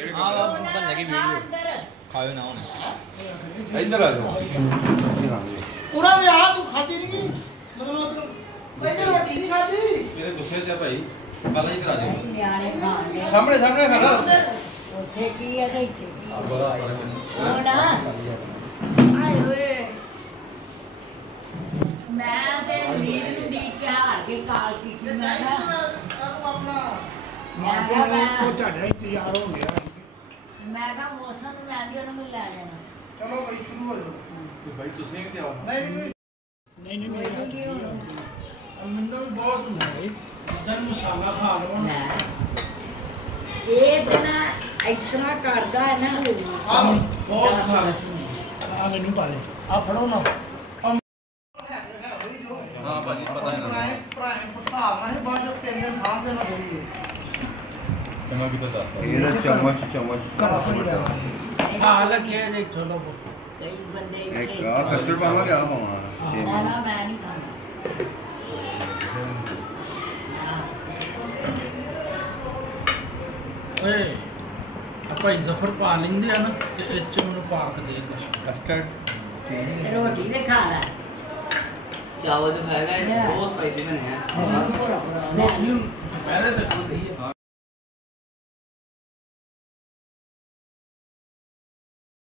बनने की वीडियो खाओ ना इधर आ जाओ पूरा ले आ तू खाती नहीं मतलब इधर रोटी नहीं खाती मेरे गुस्से से भाई बाबा इधर आ जाओ ਨਿਆਣੇ ਖਾਣਗੇ सामने सामने खड़ा ਉੱਥੇ ਕੀ ਹੈ ਤੇ ਇੱਥੇ ਕੀ ਹੈ बड़ा ਉਹ ਨਾ ਆਏ ਓਏ ਮੈਂ ਤੇ ਨੀਂਦ ਨੂੰ ਡੀਕ ਕੇ ਹਾਰ ਕੇ ਕਾਲ ਕੀਤੀ ਮੈਂ ਕਿਹਾ ਉਹ ਤੁਹਾਡਾ ਇੰਤਜ਼ਾਰ ਹੋ ਗਿਆ ਮੈਂ ਕਿਹਾ ਮੌਸਮ ਨੂੰ ਮੈਂ ਵੀ ਉਹਨੂੰ ਮਿਲ ਲੈ ਜਾਣਾ ਚਲੋ ਭਾਈ ਸ਼ੁਰੂ ਹੋ ਜਾਓ भाई तुझे क्या हुआ ਨਹੀਂ ਮੈਨੂੰ ਵੀ ਬਹੁਤ ਹੁੰਦਾ ਹੈ ਮਦਨ ਮਸਾਲਾ ਖਾ ਲਵਾਂ ਇਹ ਤਾਂ ਨਾ ਇਸ ਤਰ੍ਹਾਂ ਕਰਦਾ ਹੈ ਨਾ ਬਹੁਤ ਖਾ ਆ ਮੈਨੂੰ ਪਾ ਦੇ ਆ ਫੜੋ ਨਾ हाँ भाजी पता है ना ਭਰਾ ਹਿਸਾਬ ਨਾਲ ਬਾਅਦ ਚ 3 ਦਿਨ ਖਾਣ ਦੇ ਨਾ ਹੋਈ मैं भी बता ये चम्मच चम्मच ਹਾਂ ਲੱਗਿਆ ਜੇ ਚਲੋ ਕਈ ਬੰਦੇ एक कस्टर्ड पावा क्या पावा ਨਾ ਨਾ ਮੈਂ ਨਹੀਂ ਖਾਂਦਾ ਓਏ ਆਪਾਂ ਜ਼ਫਰ ਪਾ ਲੈਂਦੇ ਆ ਨਾ ਤੇ ਇਹ ਚ ਮੈਨੂੰ ਪਾ ਕੇ ਦੇ ਕਸਟਰਡ ਰੋਟੀ ਵੀ ਖਾ ਲੈ चावल जो खाएगा बहुत स्पाइसी बने हैं ਰੋਟੀ ਪਹਿਲੇ ਤੇ ਖਾਂਦੀ ਹੈ